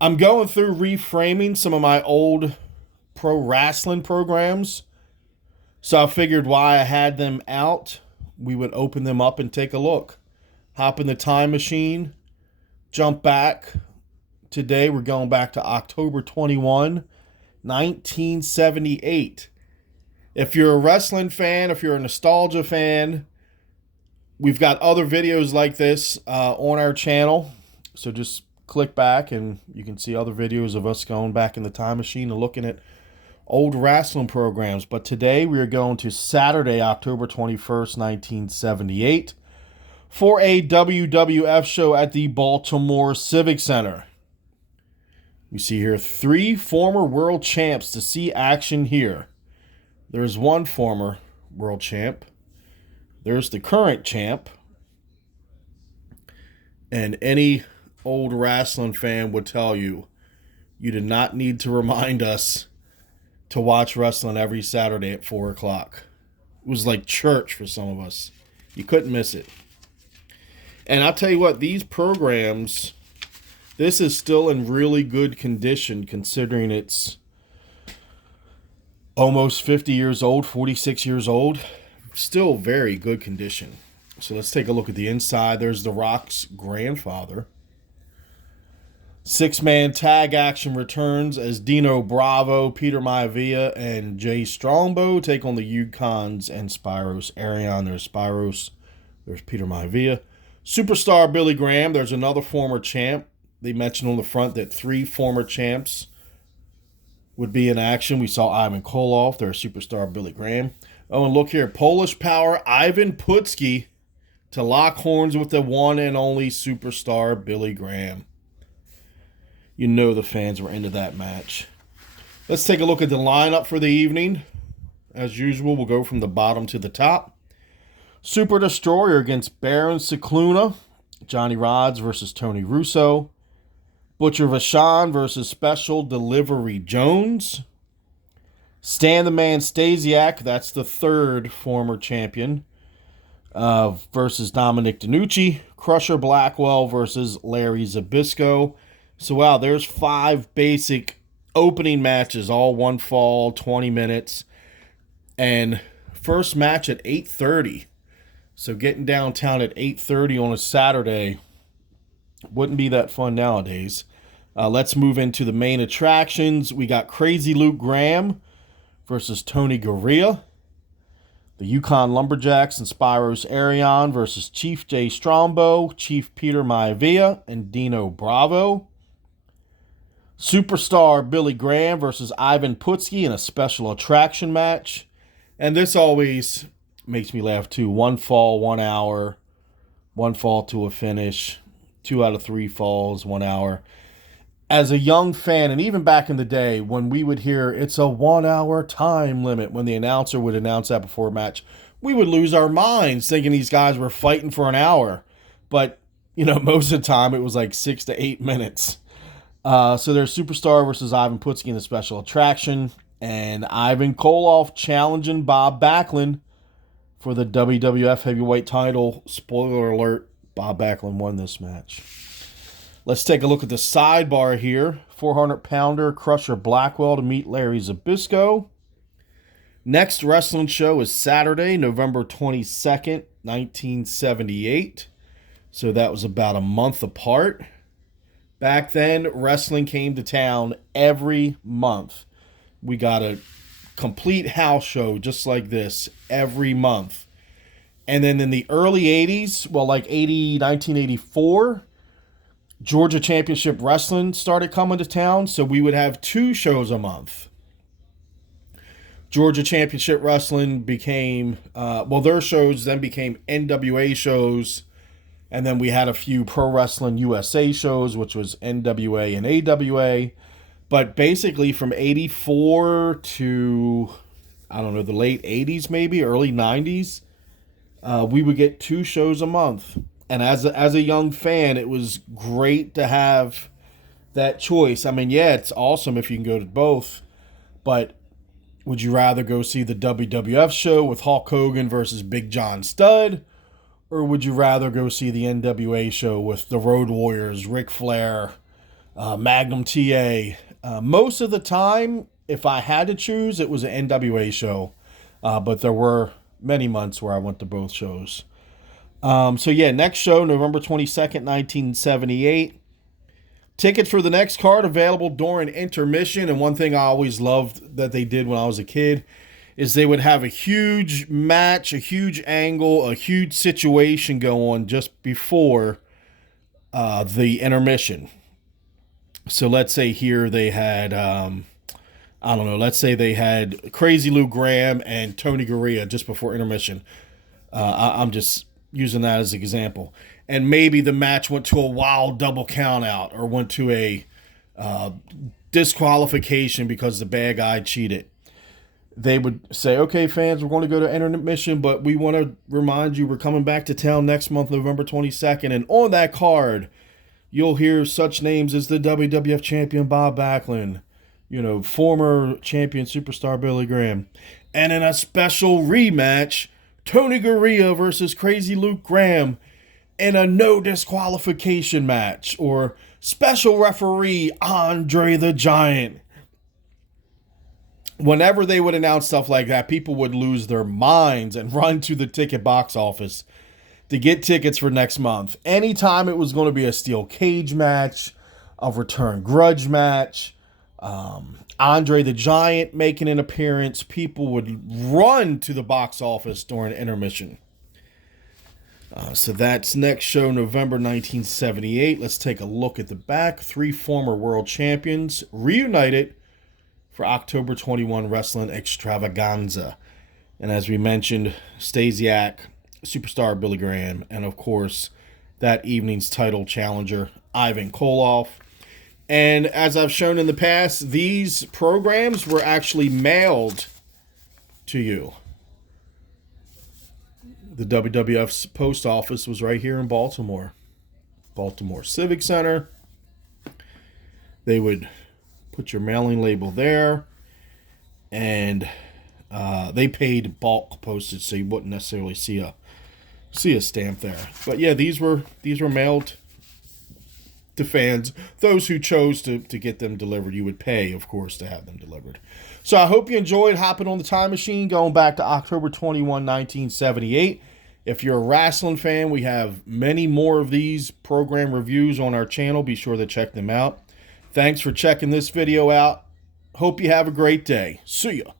I'm going through reframing some of my old pro wrestling programs. So I figured while I had them out, we would open them up and take a look. Hop in the time machine, jump back. Today we're going back to October 21, 1978. If you're a wrestling fan, if you're a nostalgia fan, we've got other videos like this on our channel. So just click back and you can see other videos of us going back in the time machine and looking at old wrestling programs. But today we are going to Saturday, October 21st, 1978 for a WWF show at the Baltimore Civic Center. We see here 3 former world champs to see action here. There's one former world champ. There's the current champ. And any old wrestling fan would tell you, you do not need to remind us to watch wrestling every Saturday at 4 o'clock. It was like church for some of us. You couldn't miss it. And I'll tell you what, these programs, this is still in really good condition considering it's almost 50 years old, 46 years old. Still very good condition. So let's take a look at the inside. There's The Rock's grandfather. 6-man tag action returns as Dino Bravo, Peter Maivia, and Jay Strongbow take on the Yukons and Spyros Arion. There's Spyros. There's Peter Maivia. Superstar Billy Graham. There's another former champ. They mentioned on the front that 3 former champs would be in action. We saw Ivan Koloff. There's Superstar Billy Graham. Oh, and look here. Polish Power Ivan Putski to lock horns with the one and only Superstar Billy Graham. You know the fans were into that match. Let's take a look at the lineup for the evening. As usual, we'll go from the bottom to the top. Super Destroyer against Baron Cicluna. Johnny Rods versus Tony Russo. Butcher Vachon versus Special Delivery Jones. Stan the Man Stasiak, that's the 3rd former champion, versus Dominic DeNucci. Crusher Blackwell versus Larry Zbyszko. So, wow, there's 5 basic opening matches, all one fall, 20 minutes. And first match at 8:30. So getting downtown at 8:30 on a Saturday wouldn't be that fun nowadays. Let's move into the main attractions. We got Crazy Luke Graham versus Tony Garea. The Yukon Lumberjacks and Spyros Arion versus Chief Jay Strongbow, Chief Peter Maivia, and Dino Bravo. Superstar Billy Graham versus Ivan Putski in a special attraction match. And this always makes me laugh too. 1 fall, 1 hour. 1 fall to a finish. 2 out of 3 falls, 1 hour. As a young fan, and even back in the day, when we would hear it's a 1 hour time limit, when the announcer would announce that before a match, we would lose our minds thinking these guys were fighting for an hour. But, most of the time it was like 6 to 8 minutes. So there's Superstar versus Ivan Putski in the special attraction. And Ivan Koloff challenging Bob Backlund for the WWF Heavyweight title. Spoiler alert, Bob Backlund won this match. Let's take a look at the sidebar here. 400-pounder Crusher Blackwell to meet Larry Zbyszko. Next wrestling show is Saturday, November 22nd, 1978. So that was about a month apart. Back then, wrestling came to town every month. We got a complete house show just like this every month. And then in the early 80s, like 1984, Georgia Championship Wrestling started coming to town, so we would have 2 shows a month. Georgia Championship Wrestling became, their shows then became NWA shows, and then we had a few Pro Wrestling USA shows, which was NWA and AWA. But basically from 84 to, the late 80s maybe, early 90s, we would get 2 shows a month. And as a young fan, it was great to have that choice. It's awesome if you can go to both, but would you rather go see the WWF show with Hulk Hogan versus Big John Studd, or would you rather go see the NWA show with the Road Warriors, Ric Flair, Magnum TA. Most of the time, if I had to choose, it was an NWA show. But there were many months where I went to both shows. So yeah, next show, November 22nd, 1978. Tickets for the next card available during intermission. And one thing I always loved that they did when I was a kid is they would have a huge match, a huge angle, a huge situation go on just before the intermission. So let's say here they had, I don't know, let's say they had Crazy Lou Graham and Tony Garea just before intermission. I'm just using that as an example. And maybe the match went to a wild double count out or went to a disqualification because the bad guy cheated. They would say, okay, fans, we're going to go to intermission, but we want to remind you we're coming back to town next month, November 22nd. And on that card, you'll hear such names as the WWF champion Bob Backlund, former champion superstar Billy Graham. And in a special rematch, Tony Garea versus Crazy Luke Graham in a no disqualification match, or special referee Andre the Giant. Whenever they would announce stuff like that, people would lose their minds and run to the ticket box office to get tickets for next month. Anytime it was going to be a steel cage match, a return grudge match, Andre the Giant making an appearance, people would run to the box office during intermission. So that's next show, November 1978. Let's take a look at the back. 3 former world champions reunited for October 21 Wrestling Extravaganza. And as we mentioned, Stasiak, superstar Billy Graham, and of course, that evening's title challenger, Ivan Koloff. And as I've shown in the past, these programs were actually mailed to you. The WWF's post office was right here in Baltimore. Baltimore Civic Center. They would put your mailing label there, and they paid bulk postage, so you wouldn't necessarily see a stamp there. But yeah, these were mailed to fans. Those who chose to get them delivered, you would pay, of course, to have them delivered. So I hope you enjoyed hopping on the time machine, going back to October 21, 1978. If you're a wrestling fan, we have many more of these program reviews on our channel. Be sure to check them out. Thanks for checking this video out. Hope you have a great day. See ya.